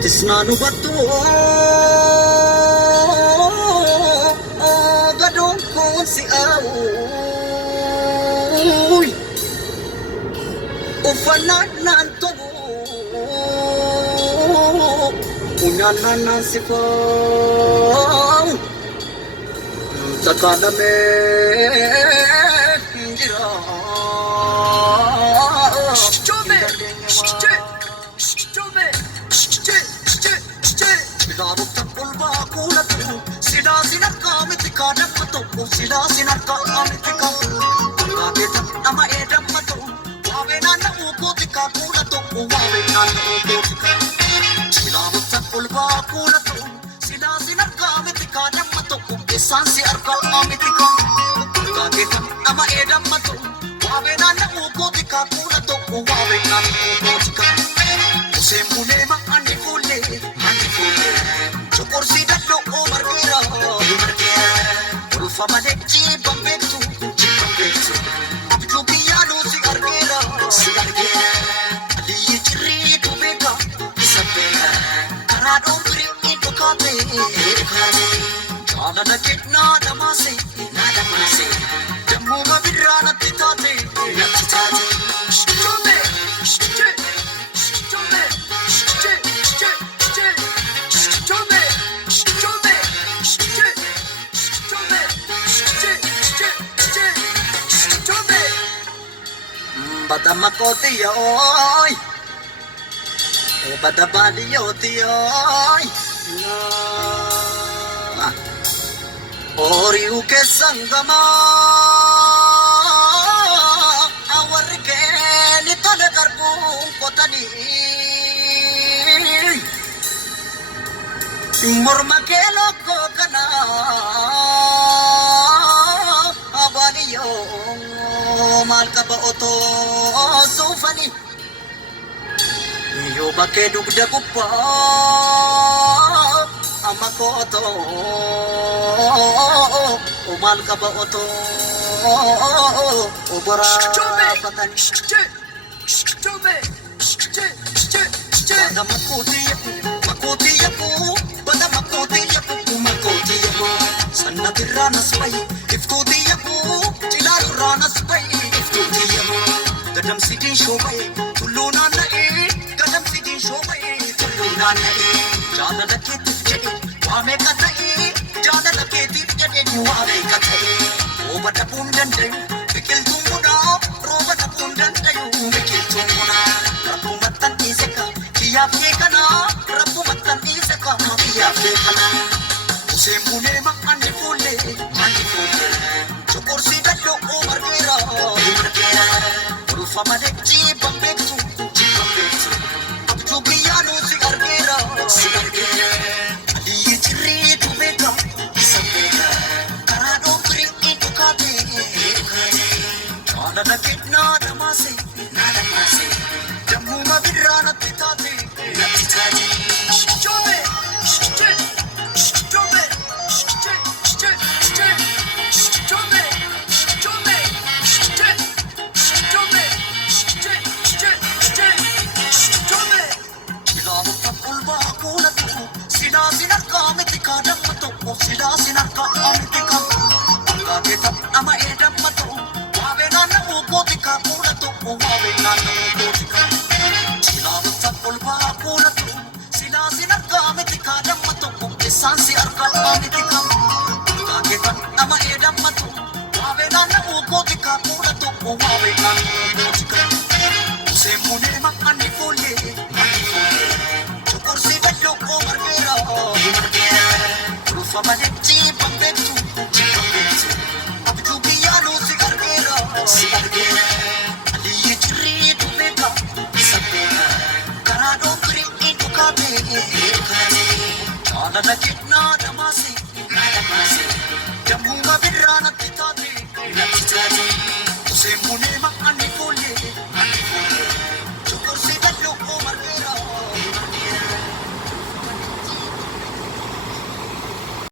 Atisnaanu battu gadoon kun si aawuy uffannaan naan tolu unyaan naan si faawu takaalamee jira. Sila sinarka mitika dammato, sila sinarka mitika. Kageeta nama dammato, wabe nana ukotika kulato, wabe nana ukotika. Sila mutta ulba kulato, sila sinarka mitika dammato, esansi arka mitika. Kageeta nama dammato, wabe nana ukotika kulato, wabe nana ukotika. Usembule ma anifule, anifule. Chokorsi dallo margira, ulfa manechi bambetu, bambetu. Abdu biyanu sigargira, sigargira. Aliye chiri tubeka, isabela. Karado bri idukate, idukate. Jala na kitna damase, na damase. Jammu mabirra na titate, na titate. Chome, chome, chome, chome, chome. Bata makoti yoy, bata bali yoti yoy. Ori uke sangama, awar ke ni tole karbun kotani. Morma ke loko kana, abani yo. Malka ba oto sufani yo bake dugda gupa amako oto o malka ba oto o bara patani chome bada makoti yapu bada makoti yapu sanna birana spai iftudi yapu tilaru rana spai Gadam sidin shobai, tuluna nae. Gadam sidin shobai, tuluna nae. Jada lake tifjade, wame katai. Jada lake tifjade, wame katai. Roba da pundante, mikil tumuna. Roba da pundante, mikil tumuna. Rabu matan iseka, kiya fekana. Rabu matan iseka, kiya fekana. Use mune ma anifule, anifule. Chokorsi dallo margira, margira. Ulfa manechi bambetu, bambetu. Abdu biyanu sigargira, sigargira. Aliye chiri tubeka, isabeka. Karado bri idukate, idukate. Jala na kitna damase, na damase. Jammu mabirra na titate, na titate. Chome, chome, chome, chome, chome, Sila sinarka mitika dammato, sila sinarka mitika. Kageeta nama dammato, wabe nana ukotika kulato, wabe nana ukotika. Sila mutta ulba kulato, sila sinarka mitika dammato, esansi arka mitika. Kageeta nama dammato, wabe nana ukotika kulato, wabe nana ukotika. Usembune ma anifule, anifule. Chokorsi dallo margira, margira. Ulfa manechi bambetu, bambetu. Abdu biyanu sigargira, sigargira. Aliye chiri tubeka, isabeka. Karado bri idukate, idukate. Jala na kitna damase, na damase. Jammu